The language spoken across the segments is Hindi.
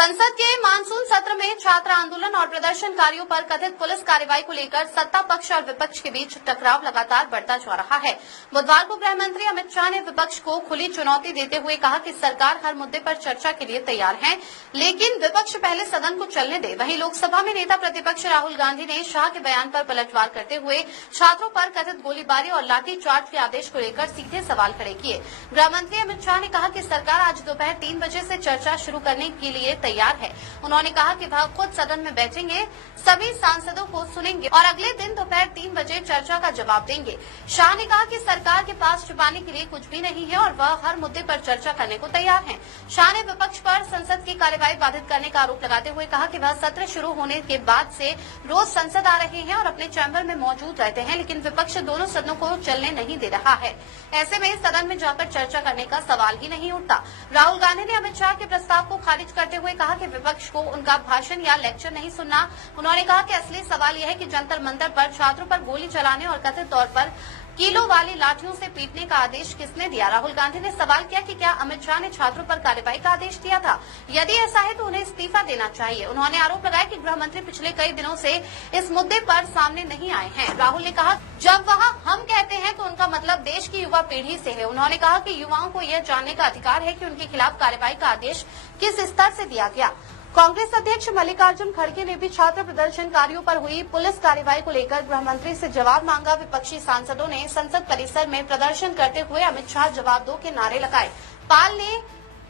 संसद के मानसून सत्र में छात्र आंदोलन और प्रदर्शनकारियों पर कथित पुलिस कार्रवाई को लेकर सत्ता पक्ष और विपक्ष के बीच टकराव लगातार बढ़ता जा रहा है। बुधवार को गृह मंत्री अमित शाह ने विपक्ष को खुली चुनौती देते हुए कहा कि सरकार हर मुद्दे पर चर्चा के लिए तैयार है, लेकिन विपक्ष पहले सदन को चलने दे। वहीं लोकसभा में नेता प्रतिपक्ष राहुल गांधी ने शाह के बयान पर पलटवार करते हुए छात्रों पर कथित गोलीबारी और लाठीचार्ज के आदेश को लेकर सीधे सवाल खड़े किए। गृह मंत्री अमित शाह ने कहा कि सरकार आज दोपहर 3 बजे से चर्चा शुरू करने के लिए तैयार है। उन्होंने कहा कि वह खुद सदन में बैठेंगे, सभी सांसदों को सुनेंगे और अगले दिन दोपहर 3 बजे चर्चा का जवाब देंगे। शाह ने कहा कि सरकार के पास छिपाने के लिए कुछ भी नहीं है और वह हर मुद्दे पर चर्चा करने को तैयार है। शाह ने विपक्ष पर संसद की कार्यवाही बाधित करने का आरोप लगाते हुए कहा कि वह सत्र शुरू होने के बाद से रोज संसद आ रहे हैं और अपने चैम्बर में मौजूद रहते हैं, लेकिन विपक्ष दोनों सदनों को चलने नहीं दे रहा है। ऐसे में सदन में जाकर चर्चा करने का सवाल ही नहीं उठता। राहुल गांधी ने अमित शाह के प्रस्ताव को खारिज करते हुए कहा कि विपक्ष को उनका भाषण या लेक्चर नहीं सुनना। उन्होंने कहा कि असली सवाल यह है कि जंतर मंतर पर छात्रों पर गोली चलाने और कथित तौर पर किलो वाली लाठियों से पीटने का आदेश किसने दिया। राहुल गांधी ने सवाल किया कि क्या अमित शाह ने छात्रों पर कार्रवाई का आदेश दिया था? यदि ऐसा है तो उन्हें इस्तीफा देना चाहिए। उन्होंने आरोप लगाया कि गृह मंत्री पिछले कई दिनों से इस मुद्दे पर सामने नहीं आए हैं। राहुल ने कहा जब वह हम कहते हैं तो उनका मतलब देश की युवा पीढ़ी से है। उन्होंने कहा कि युवाओं को यह जानने का अधिकार है कि उनके खिलाफ कार्रवाई का आदेश किस स्तर से दिया गया। कांग्रेस अध्यक्ष मल्लिकार्जुन खड़गे ने भी छात्र प्रदर्शनकारियों पर हुई पुलिस कार्रवाई को लेकर गृह मंत्री से जवाब मांगा। विपक्षी सांसदों ने संसद परिसर में प्रदर्शन करते हुए अमित शाह जवाब दो के नारे लगाए। पाल ने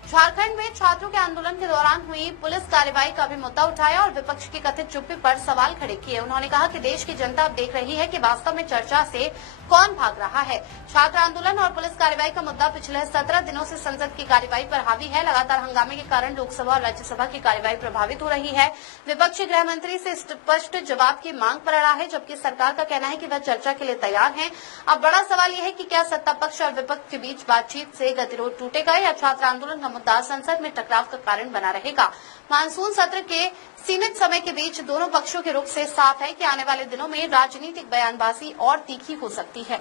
झारखंड में छात्रों के आंदोलन के दौरान हुई पुलिस कार्रवाई का भी मुद्दा उठाया और विपक्ष की कथित चुप्पी पर सवाल खड़े किए। उन्होंने कहा कि देश की जनता अब देख रही है कि वास्तव में चर्चा से कौन भाग रहा है। छात्र आंदोलन और पुलिस कार्रवाई का मुद्दा पिछले 17 दिनों से संसद की कार्रवाई पर हावी है। लगातार हंगामे के कारण लोकसभा और राज्यसभा की कार्रवाई प्रभावित हो रही है। विपक्षी गृह मंत्री से स्पष्ट जवाब की मांग पर अड़ा है, जबकि सरकार का कहना है कि वह चर्चा के लिए तैयार है। अब बड़ा सवाल यह है कि क्या सत्ता पक्ष और विपक्ष के बीच बातचीत से गतिरोध टूटेगा या छात्र आंदोलन का मुद्दा संसद में टकराव का कारण बना रहेगा। मानसून सत्र के सीमित समय के बीच दोनों पक्षों के रुख से साफ है कि आने वाले दिनों में राजनीतिक बयानबाजी और तीखी हो सकती है।